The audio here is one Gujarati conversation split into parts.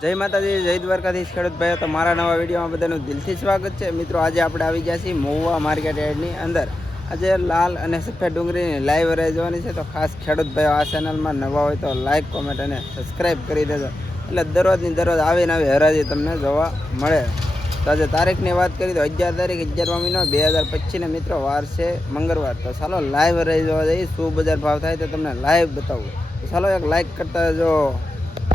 જય માતાજી, જય દ્વારકાધીશ ખેડૂત ભાઈઓ. તો મારા નવા વિડીયોમાં બધાનું દિલથી સ્વાગત છે. મિત્રો, આજે આપણે આવી ગયા છીએ મહુવા માર્કેટ યાર્ડની અંદર. આજે લાલ અને સફેદ ડુંગળીની લાઈવ હરાઈ જોવાની છે. તો ખાસ ખેડૂત ભાઈઓ, આ ચેનલમાં નવા હોય તો લાઇક કોમેન્ટ અને સબસ્ક્રાઈબ કરી દેજો. એટલે દરરોજની દરરોજ આવીને આવી હરાજી તમને જોવા મળે. તો આજે તારીખની વાત કરી તો અગિયાર તારીખ અગિયારમા મહિનો, બે હજાર પચીસને મિત્રો વાર છે મંગળવાર. તો ચાલો લાઈવ હરાઈ જોવા જઈએ, શું બજાર ભાવ થાય તો તમને લાઈવ બતાવું. ચાલો એક લાઇક કરતા જો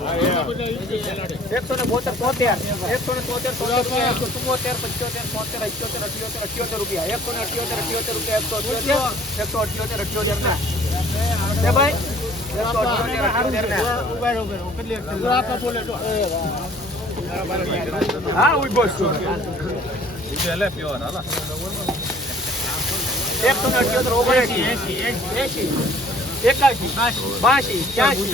એકસો ને તોતેર એકસો ને તોતેર તોતેર એકસો ચુમ્મોતેર પંચોતેર છોતેર અઠ્યોતેર અઠ્યોતેર અઠ્યોતેર રૂપિયા એકસો ને અઠ્યોતેર અઠ્યોતેર રૂપિયા એકસો અઠ્યોતેર એકસો અઠ્યોતેર અઠ્યોતેર એકસો અઠ્યોતેર અઠ્યોતેર ના હા ઊભો છું એકસો ને અઠ્યોતર ઓગણએંસી એંસી એકાશી બાસી ત્યાંસી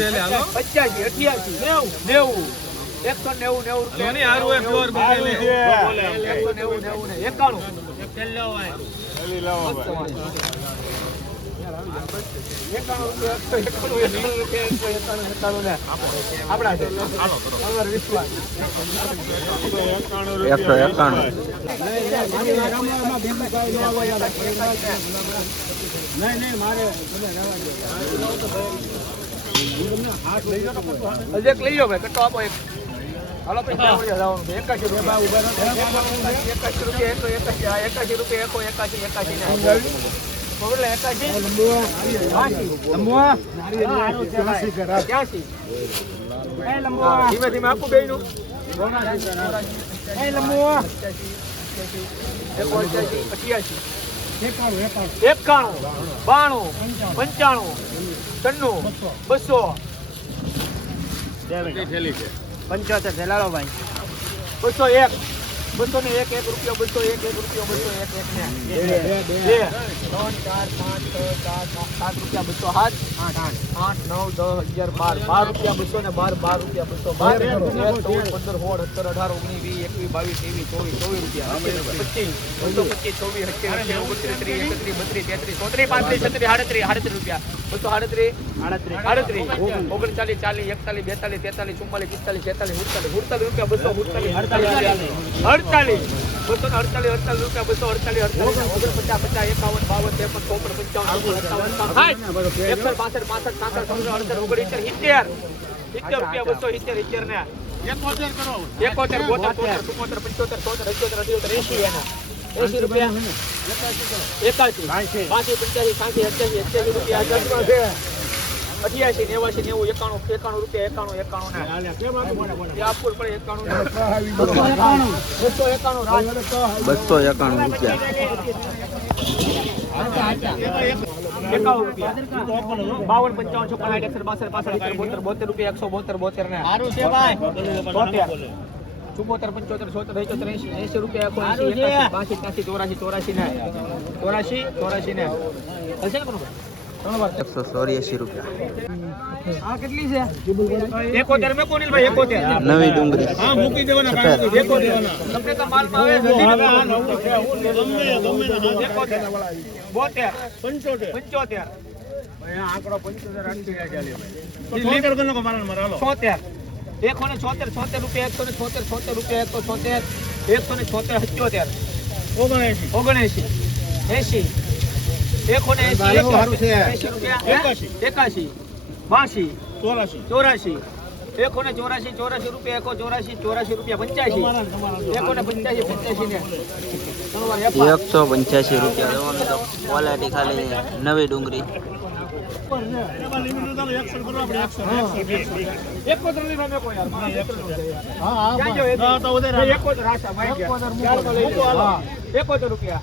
પચાસી અઠ્યાસી નેવું નેવું. એકસો નેવું નેવું એકસો નેવું નેવું ને એકાણું. એકસો એકાણું, એકાણું રૂપિયા, એકસો એકાણું, એકાણું ને. આપણા વિશ્વાસ. એકસો એકાણું હજી એક લઈ જાઓ ભાઈ, કટો આપો એક. હાલો પછી જવાનું એકાશી રૂપિયા. એકાશી રૂપિયા, એકાશી, રૂપિયા, એકો એકાશી, એકાશી એકાશી? ધીમે ધીમે આપું. એકાણું બાણું પંચાણું ત્રણું બસો પંચોતેર છે ભાઈ બસો એક બસો ને એક એક રૂપિયો બસો એક એક રૂપિયો બસો એક એક ને. બે ત્રણ ચાર પાંચ છ સાત આઠ સાત રૂપિયા બસો સાત આઠ આઠ. આઠ નવ દસ અગિયાર બાર. બાર રૂપિયા બસો ને બાર બાર રૂપિયા બસો બાર તેર ચૌદ પંદર સોળ સત્તર અઢાર ઓગણીસ વીસ એકવીસ બાવીસ ત્રેવીસ ચોવીસ ચોવીસ રૂપિયા. પચીસ બસો પચીસ ચોવીસ અઠ્યાવીસ ઓગણત્રીસ ત્રીસ એકત્રીસ બત્રીસ તેત્રીસ ચોત્રીસ પાંત્રીસ છત્રીસ સાડત્રીસ. સાડત્રીસ રૂપિયા. બસો સાડત્રીસ. સાડત્રીસ. ઓગણચાલીસ. ચાલીસ એકતાલીસ બેતાલીસ તેતાલીસ ચુમ્માલીસ પિસ્તાલીસ છેતાલીસ સુડતાલીસ સુડતાલીસ રૂપિયા બસો સુડતાલીસ અડતાલીસ. અડતાલીસ. બસો અડતાલીસ અડતાલીસ રૂપિયા બસો અડતાલીસ અડતાલીસ ઓગણપચાસ પચાસ એકાવન બાવન ત્રેપન ચોપન પંચાવન સત્તાવન સાઠ એકસઠ બાસઠ પાસઠ સાસઠ સત્તર અડસઠ ઓગણીસ સિત્તેર. સિત્તેર રૂપિયા બસો સિત્તેર સિત્તેર ને. એકોતેર બોતેર તોતેર ચુમ્મોતેર પંચોતેર ચોતેર અઠ્યોતેર અઠ્યોતેર એસી એના. એસી રૂપિયા. એકાસી પાંચી પંચ્યાસી સાસી અઠ્યાસી અઠ્યાસી રૂપિયા. અઠ્યાસી નેવાસી નેવું એકાણું એકાણું રૂપિયા એકાણું એકાણું આપવું પડે એકાણું બસો એકાણું. બસો રૂપિયા. એકાવન રૂપિયા. બાવન પંચાવન છપ્પન સાઠ એકસઠ બાસઠ પાસઠ બોતેર બોતેર રૂપિયા એકસો બોતેર બોતેર ને. બોતેર. ચુમ્મોતેર પંચોતેર છોતેર એકોતેર એસી એસી રૂપિયા એકાસી બાસી ત્યાસી ચોરાસી ચોરાસી ને. ચોરાસી ચોરાસી ને. હશે ને બરોબર એકસો ચોર્યાસી રૂપિયા. આ કેટલી છે? એકોતેર મેં કોની ભાઈ એકોતેર. નવી ડુંગળી. હા મૂકી દેવાના એકોતેર તમને તો માલમાં આવે એકોતેર બોતેર. પંચોતેર. છોતેર એકસો ને છોતેર છોતેર રૂપિયા એકસો ને છોતેર છોતેર રૂપિયા એકસો છોતેર એકસો ને છોતેર સત્યોતેર. ઓગણએસી એસી એકસો ને એસી એકાશી. બાસી ચોરાશી. એકો ને ચોરાશી ચોરાશી રૂપિયા એકો ચોરાશી ચોરાશી રૂપિયા પંચ્યાસી એકો ને પંચ્યાસી પંચ્યાસી ને. એકસો પંચ્યાસી રૂપિયા લેવાનું તો ક્વોલિટી ખાલી નવી ડુંગળી. એકોતેર રૂપિયા.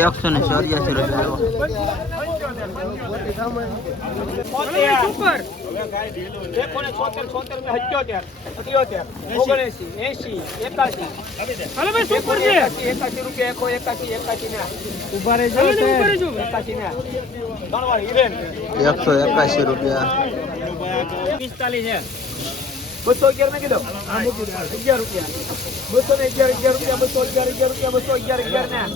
એકસો ને ચોર્યાસી રૂપિયા એકસો એકાશી રૂપિયા. બસો અગિયાર ના કીધો અગિયાર રૂપિયા. બસો ને અગિયાર અગિયાર રૂપિયા બસો અગિયાર અગિયાર રૂપિયા બસો અગિયાર અગિયાર ના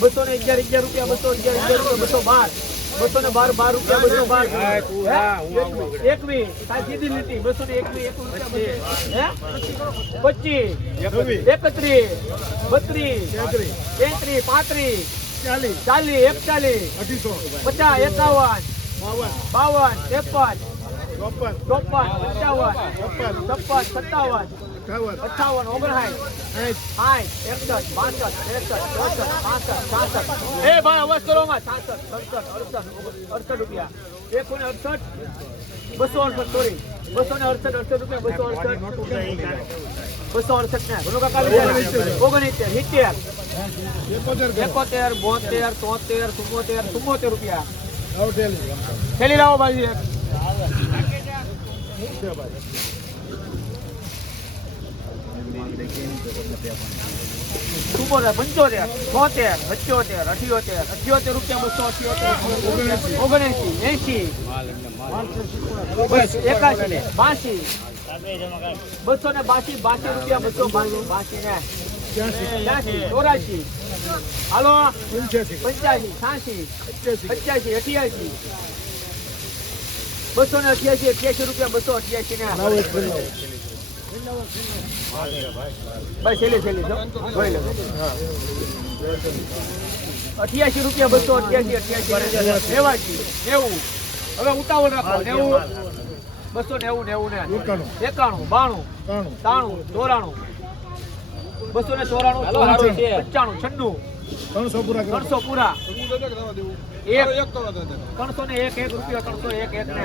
બસો ને અગિયાર અગિયાર રૂપિયા બસો અગિયાર અગિયાર રૂપિયા બસો બાર. બસો ને બાર બાર રૂપિયા બસો બાર. એકવી સીધી લીટી. બસો ને એકવીસ એક રૂપિયા. પચીસ. એકત્રીસ. બત્રીસ. તેત્રીસ. પાંત્રીસ. ચાલીસ એકચાલીસ પચાસ એકાવન. બાવન. ત્રેપન. ચોપન. પંચાવન. છપ્પન સત્તાવન. અઠાવન. ઓગણસાઠ. સાઠ. એકસઠ બાસઠ ત્રેસઠ ચોસઠ પાસઠ સાસઠ. એ ભાઈ અવાજ કરો માં છાસઠ સડસઠ અડસઠ અડસઠ રૂપિયા. એકસો ને અડસઠ? બસો અડસઠ સોરી બસો ને અડસઠ અડસઠ રૂપિયા બસો અડસઠ. બસો અડસઠ ને. કાકા ઓગણીતેર સિત્તેર. એકોતેર બોતેર તોતેર ચુમ્મોતેર ચુમ્મોતેર રૂપિયા થેલી લાવો બાજુ એક ચુમ્મોતેર પંચોતેર છોતેર અઠ્યોતેર અઠ્યોતેર અઠ્યોતેર રૂપિયા બસો અઠ્યોતેર ઓગણએંસી એંસી બસ એકાશી બાસી બસો ને બાસી બાસી રૂપિયા બસો બાસી બાસી ને ત્યાંસી ચોરાશી. હાલો. પંચ્યાસી. છ્યાસી. પંચ્યાસી. અઠ્યાસી. બસો ને અઠ્યાસી અઠ્યાસી રૂપિયા બસો અઠ્યાસી ને અઠ્યાસી રૂપિયા બસો અઠ્યાસી અઠ્યાસી નેવાસી નેવું. હવે ઉતાવળ રાખો. નેવું. બસો નેવું નેવું ને એકાણું. બાણું ત્રાણું ચોરાણું. બસો ને ચોરાણું ચોરાણું પંચાણું છન્નું ત્રણસો પૂરા ત્રણસો પૂરા. એક ત્રણસો ને એક એક રૂપિયા ત્રણસો એક એક ને.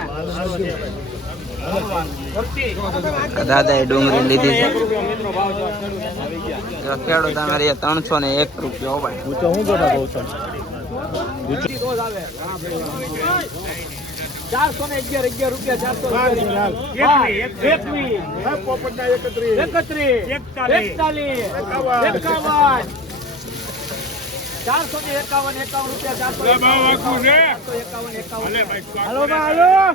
ખર્ચી. દાદાએ ડુંગળી લીધી છે. એક તમે ખેડૂત ત્રણસો ને એક રૂપિયા હો ભાઈ. ખર્ચી રોજ આવે. ચારસો ને અગિયાર અગિયાર રૂપિયા ચારસો. એકવીસ એકત્રીસ. એકતાલીસ. એકાવન. ચારસો ને એકાવન એકાવન રૂપિયા ચારસો એકાવન એકાવન હાલો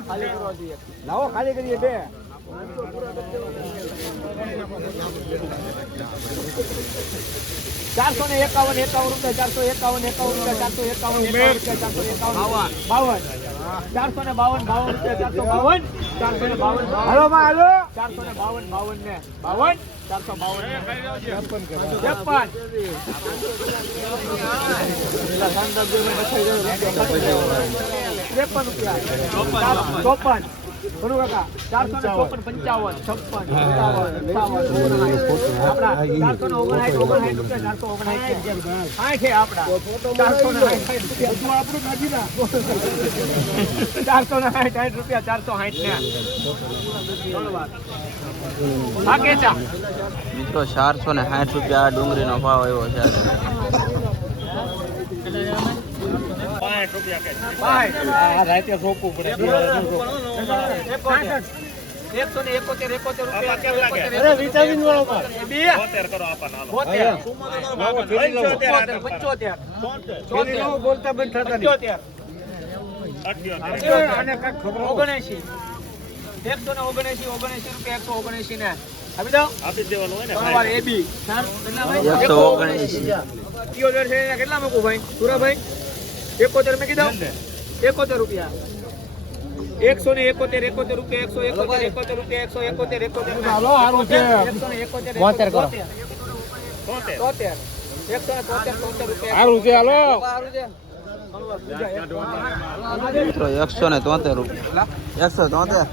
ખાલી લાવો ખાલી કરીએ બે. ચારસો ને એકાવન એકાવન રૂપિયા ચારસો એકાવન એકાવન રૂપિયા ચારસો એકાવન એકાવન રૂપિયા ચારસો એકાવન. બાવન. ચારસો ને બાવન બાવન રૂપિયા ચારસો બાવન ચારસો ને બાવન હાલો માં ચારસો ને બાવન બાવન ને બાવન ચારસો બાવન ત્રેપન ત્રેપન રૂપિયા ચોપન બોલો કાકા ચારસો ને ચોપન પંચાવન છપ્પન સત્તાવન અઠાવન આપણા ચારસો ને ઓગણસાઠ ઓગણસાઠ રૂપિયા ચારસો ઓગણસાઠ સાઠ છે ચારસો ને રૂપિયા. ચારસો ને સાઠ સાઠ રૂપિયા ચારસો સાઠ ને. મિત્રો ચારસો ને સાઠ રૂપિયા ડુંગળીનો ભાવ આવ્યો છે આજે. એકસો ને એકોતેર એકોતેર રૂપિયા. બોલતા બંધ થતા પંચોતેર. એકસો ને રૂપિયા એકસો ઓગણએંશી ને. આપી દો આપી દેવાનું હોય ને તમારે એ બી. એકસો ઓગણએંશી. છે? કેટલા મૂકું ભાઈ? સુરાભાઈ? એકોતેર મેં કીધા? એકોતેર રૂપિયા. એકસો ને એકોતેર એકોતેર રૂપિયા એકસો એકોતેર એકોતેર રૂપિયા એકસો એકોતેર એકોતેર રૂપિયા એકસો ને એકોતેર બોતેર કરો. બોતેર. એકસો ને તોતેર તોતેર રૂપિયા. સારું છે હાલો. છે. મિત્રો એકસો ને તોતેર રૂપિયા. એકસો તોતેર?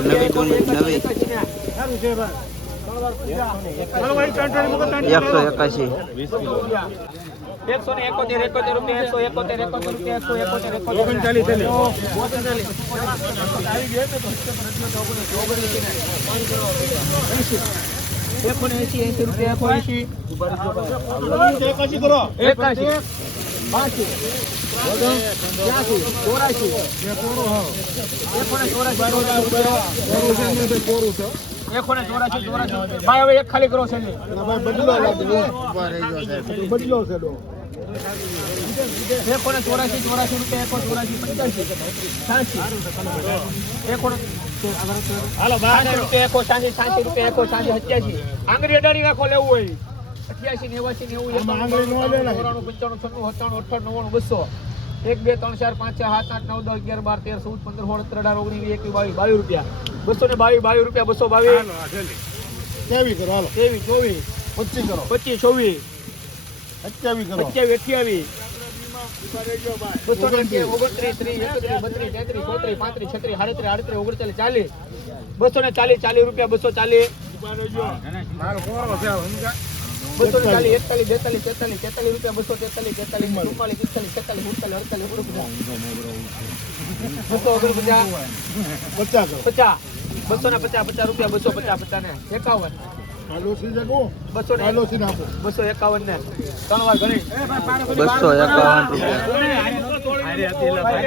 નવી ડુંગળી, નવી. એકસો એકાશી એકસો ને એકોતેર એકોતેર રૂપિયા એકસો એકોતેર એકોતેર રૂપિયા એકસો એકોતેર એકોતેર ઓગણચાલીસ. ઓગણચાલીસ. ને. એંસી. રૂપિયા એકો એંસી એકાશી કરો એકાશી બાસી ત્યાંસી ચોરાશી એકોને ને ચોરાશી ચોરાશી ભાઈ હવે એક ખાલી કરો છે ને ભાઈ બદલો લાગે. બદલો છે ડો. એકોને ચોરાશી ચોરાશી રૂપિયા એકો ચોરાશી પંચ્યાસી. ચાલો એકોને હાલો સાઠ રૂપિયા એકો સાંજે છ્યાસી રૂપિયા એકો સાંજે સત્યાસી. આંગળી અડાડી રાખો લેવું હોય. અઠ્યાસી નેવાસી નેવું આંગળી નો લે ને. પંચાણું છન્નું સત્તાણું અઠાણું નવ્વાણું બસો. એક બે ત્રણ ચાર પાંચ છ સાત આઠ નવ દસ અગિયાર બાર તેર ચૌદ પંદર સોળ સત્તર અઢાર ઓગણીસ એક બાવીસ બાવીસ રૂપિયા. બસો ને બાવીસ બાવીસ રૂપિયા બસો બાવીસ. કેવી કરો હાલો. ત્રેવીસ ચોવીસ. પચીસ કરો. પચીસ ચોવીસ અઠ્યાવીસ કરો. અઠ્યાવીસ અઠ્યાવીસ. બસો ને ચાલીસ. ચાલીસ રૂપિયા બસો ચાલીસ. બસો ચાલીસ એકતાલીસ. બેતાલીસ તેતાલીસ તેતાલીસ રૂપિયા બસો તેતાલીસ તેતાલીસ ચુમ્માલીસ પિસ્તાલીસ છેતાલીસ સુડતાલીસ અડતાલીસ ઓગણપચાસ. બસો ઓગણપચાસ પચાસ. બસો ને પચાસ પચાસ રૂપિયા બસો પચાસ પચાસ ને. એકાવન. બસો ને બસો એકાવન ને. ત્રણ વાર ગણી. બસો એકાવન રૂપિયા.